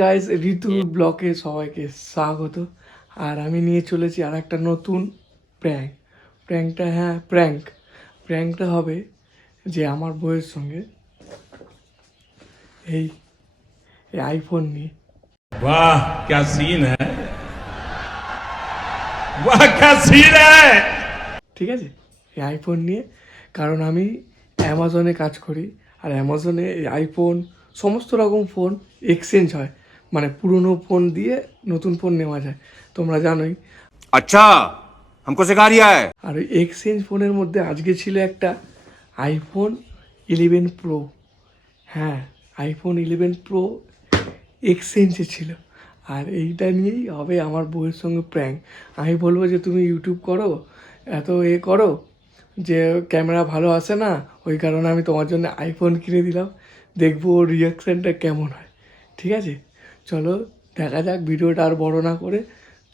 Guys, ঋতু ব্লকে সবাইকে স্বাগত। আর আমি নিয়ে চলেছি আর একটা নতুন প্র্যাঙ্কটা হবে যে আমার বউয়ের সঙ্গে এই আইফোন নিয়ে। वाह क्या सीन है, वाह क्या सीन है। ঠিক আছে, এই আইফোন নিয়ে, কারণ আমি অ্যামাজনে কাজ করি আর অ্যামাজনে এই আইফোন সমস্ত রকম ফোন এক্সচেঞ্জ হয়, মানে পুরনো ফোন দিয়ে নতুন ফোন নেওয়া যায়, তোমরা জানোই। अच्छा हमको सिखा रिया है। আর ওই এক্সচেঞ্জ ফোনের মধ্যে আজকে ছিল একটা আইফোন 11 প্রো। হ্যাঁ, আইফোন 11 প্রো এক্সচেঞ্জে ছিল। আর এইটা নিয়েই হবে আমার বউয়ের সঙ্গে প্র্যাঙ্ক। আমি বলবো যে তুমি ইউটিউব করো, এত করো যে ক্যামেরা ভালো আসে না, ওই কারণে আমি তোমার জন্য আইফোন কিনে দিলাম, দেখবো ওর রিয়াকশানটা কেমন হয়। ঠিক আছে, চলো দেখা যাক। ভিডিওটা আর বড় না করে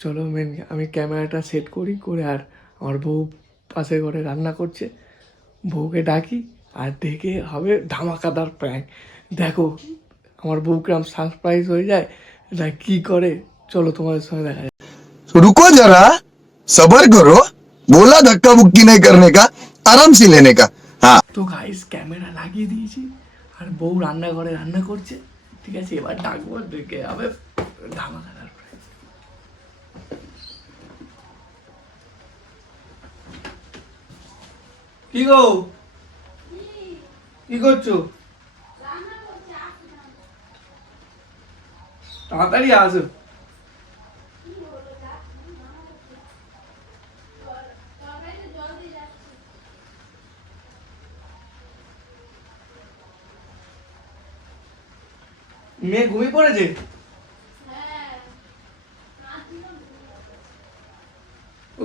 চলো আমি ক্যামেরাটা সেট করে আর আমার বউ পাশে করে রান্না করছে, বউকে ডাকি আর দেখে হবে ধামাকাদার প্র্যাঙ্ক। দেখো আমার বউ কিরম সারপ্রাইজ হয়ে যায়, এটা কি করে, চলো তোমাদের সঙ্গে দেখা যায়। रुको जरा सबर करो, बोला धक्का मुक्की नहीं करने का, आराम से लेने का। हाँ তো গাইস, ক্যামেরা লাগিয়ে দিয়েছি আর বউ রান্নাঘরে রান্না করছে। ঠিক আছে, এবার ডাকবো, দেখে হবে ধামাকাদার প্র্যাঙ্ক। কি গো, কি করছো? তাড়াতাড়ি আসো। মেয়ে ঘুমিয়ে পড়েছে?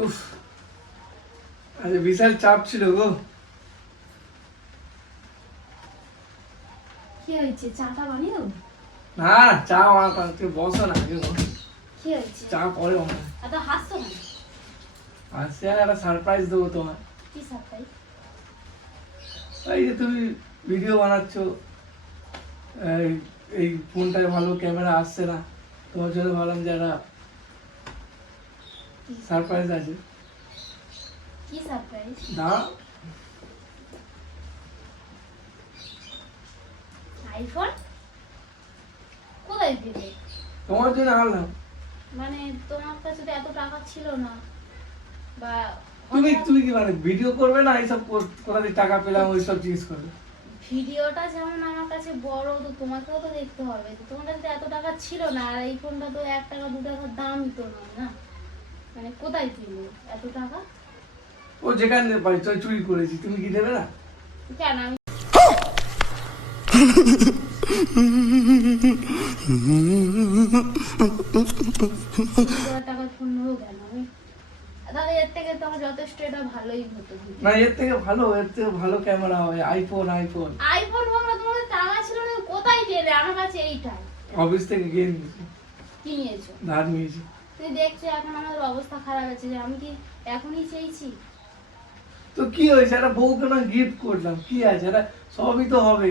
উফ, আজ বিশাল চাপ ছিল গো। কি হয়েছে? চাটা বানিয়ে দেবো? না, চা বানাতাম, তুই বসো না। কি হয়েছে? চা পরে বানাবো। এত হাসছো না? আজকে একটা সারপ্রাইজ দেবো তোমার। কি সারপ্রাইজ? এই যে তুমি ভিডিও বানাচ্ছ, এই ফোনটায় ভালো ক্যামেরা আসছে না, তোমার জন্য ভাবলাম যে একটা সারপ্রাইজ আছে। কি সারপ্রাইজ? দাঁড়াও, আইফোন? কোথায় পেলে? তোমার জন্য আনলাম। মানে তোমার কাছে তো এত টাকা ছিল না, বা তুমি কি মানে ভিডিও করবে না এইসব কোথা থেকে টাকা পেলাম ওইসব জিজ্ঞেস করবে? ভিডিওটা যেমন আমার কাছে বড়, তো তোমাকেও তো দেখতে হবে। তো তোমার কাছে তো এত টাকা ছিল না, আর এই ফোনটা তো 1 টাকা 2 টাকার দামই তো নয় না। মানে কোথায় পেলে এত টাকা? ও যেখানে পাই চুরি করেছি, তুমি কি দেবে না? কেন আমি টাকার ফোন নেবো কেন? আমি তাহলে এর থেকে তো আমার যথেষ্ট, এটা ভালোই হতো। না, এর থেকে ভালো ক্যামেরা হবে আইফোন। আইফোন হোক না, তোমার কাছে টাকা ছিল না, কোথায় পেলে? আমার কাছে এইটাই। অফিস থেকে গিয়ে নিয়েছি, কি নিয়েছো? ধার নিয়েছি। তুমি দেখছো এখন আমাদের অবস্থা খারাপ আছে, যে আমি কি এখনই চেয়েছি? তো কি হয়েছে, একটা বউকে না গিফট করলাম, কি আছে, এটা সবই তো হবে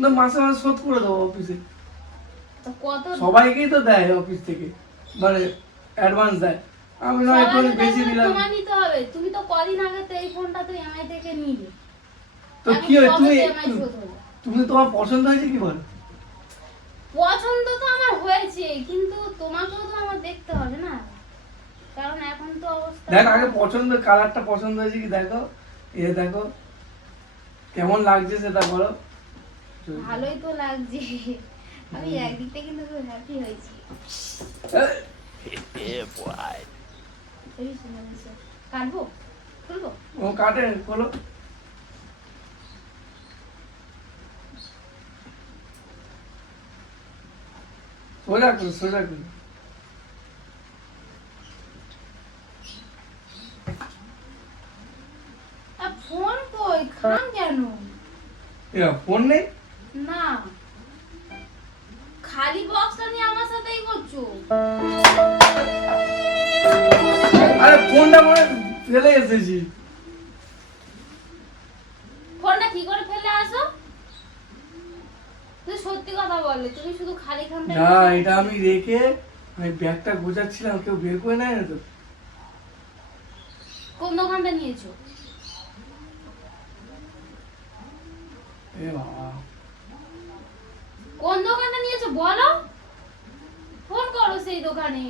না, মাসে মাসে শোধ করে দেবো অফিসে। তো কত সবাইকেই তো দেয় অফিস থেকে, মানে অ্যাডভান্স দেয়। আমি না একটু সবাইকে বেশি দেখলে দিলাম। তোমার নিতে হবে। তুমি তো কদিন আগে তো এই ফোনটা তো এমআই থেকে নিলে। তো কি হয়, এমআই শোধ হবে। তুমি তোমার পছন্দ হয়েছে কি বল? পছন্দ তো আমার হয়েছে, কিন্তু তোমাকেও তো আমার দেখতে হবে না, কারণ এখন তো অবস্থা। দেখ আগে পছন্দ, কালারটা পছন্দ হয়েছে কি দেখো, দেখো কেমন লাগছে সেটা বলো। ভালোই তো লাগছে। আমি একদিক থেকে কিন্তু খুব হ্যাপি হয়েছি। কাটবো? খুলবো? ও কাটে, বলো। সোজা করো। ফোন কই? খান কেন? ফোন নেই? না, খালি বক্সটা নিয়ে আমার সাথেই করছো। আরে ফোনটা মনে ফেলে এসেছি। ফোনটা কি করে ফেলে আসো? তুই সত্যি কথা বল, তুমি শুধু খালি খামটা না এটা আমি রেখে আমি ব্যাগটা গোছাচ্ছিলাম, কেউ বের করে নেয় না তো। কোন দোকানটা নিয়েছো? এ বাবা, কোন দোকানটা নিয়েছো বলো, ফোন করো সেই দোকানে।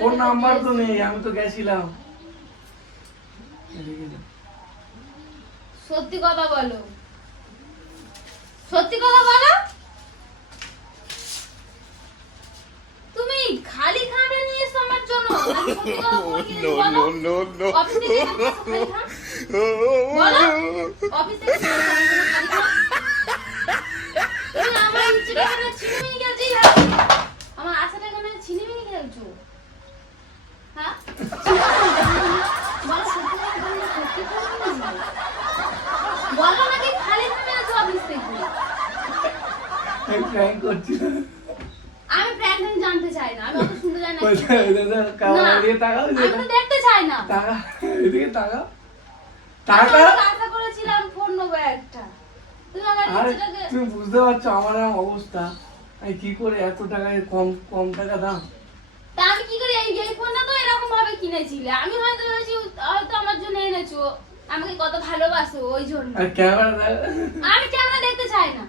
ফোন নাম্বার তো নেই, আমি তো গেছিলাম। সত্যি কথা বলো, সত্যি কথা বলো। তুমি খালি খামটা নিয়ে এসো আমার জন্য, নাকি সত্যি কথা বলো? অফিস থেকে এসেছো খালি খাম? বলো, অফিস থেকে এসেছো খালি খাম? তুমি আমার ইচ্ছেটা করে ছিনিমিনি খেলছি, আমার আশাটা কোনো ছিনিমিনি খেলছো? হ্যাঁ বলো, সত্যি কথা বলো, সত্যি কথা বলো। বলো নাকি খালি খামে আছো অফিস থেকে? আমি প্র্যাঙ্ক করছি না। আমি প্র্যাঙ্ক জানতে চাই না, আমি অত শুনতে চাই না। ক্যামেরা দিয়ে তাকাও, আমি তো দেখতে চাই না। টাকা এদিকে টাকা আমি টাকা। তো আশা করেছিলাম ফোন নেবো একটা, তুমি আমার আরে ইচ্ছেটাকে। তুমি বুঝতে পারছো আমার এরকম অবস্থা, আমি কি করে এত টাকায় কম কম টাকা দাম। তা আমি কি করি, এই ফোনটা তো এরকম ভাবে কিনেছিলে, আমি হয়তো ভেবেছি হয়তো আমার জন্য এনেছো, আমাকে কত ভালোবাসো ওই জন্য। আর ক্যামেরা আমি ক্যামেরা দেখতে চাই না।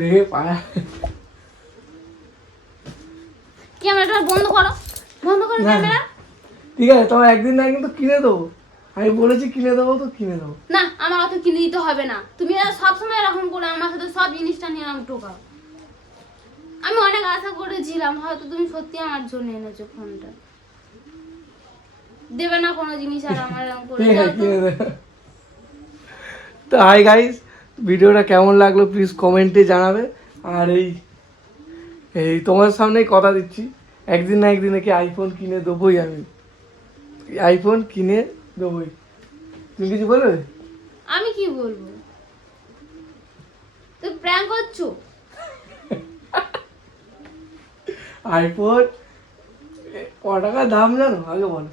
রে পায়া। ক্যামেরাটা বন্ধ করো, বন্ধ করো না। ক্যামেরা। ঠিক আছে, তোমার একদিন না কিন্তু কিনে দেবো, আমি বলেছি কিনে দেবো তো কিনে দেবো। না আমার অত কিনে দিতে হবে না, তুমি সবসময় এরকম করে আমার সাথে সব জিনিসটা নিয়ে এরকম টোকাও। আমি অনেক আশা করেছিলাম হয়তো তুমি সত্যি আমার জন্য এনেছো ফোনটা, দেবে না কোনো জিনিস আর আমার এরকম করে। ঠিক যাও আছে তো। কিনে দেবো। তো হাই গাইস, ভিডিওটা কেমন লাগলো প্লিজ কমেন্টে জানাবে। আর এই এই তোমার সামনেই কথা দিচ্ছি, একদিন না একদিন নাকি আইফোন কিনে দেবোই, আমি আইফোন কিনে দেবোই। তুমি কিছু বলবে? আমি কি বলবো, তুই প্র্যাঙ্ক করছো? আইফোন ক টাকা দাম জানো আগে বলো?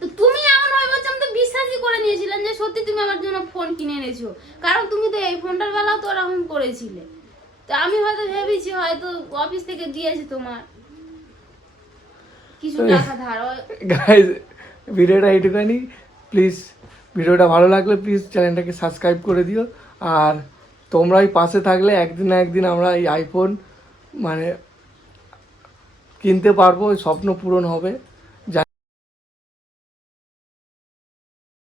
তো তুমি এমন ভাবে বলছো, আমি তো বিশ্বাসই করে নিয়েছিলাম যে সত্যি তুমি আমার জন্য ফোন কিনে এনেছো, কারণ তুমি তো এই ফোনটার বেলাও তো এরকম করেছিলে। তো আমি হয়তো ভেবেছি হয়তো অফিস থেকে দিয়েছে তোমার কিছু টাকা ধার। গাইজ ভিডিওটা এইটুখানি, প্লিজ ভিডিওটা ভালো লাগলে প্লিজ চ্যানেলটাকে সাবস্ক্রাইব করে দিও। আর তোমরাই পাশে থাকলে একদিন না একদিন আমরা এই আইফোন মানে কিনতে পারবো, ওই স্বপ্ন পূরণ হবে।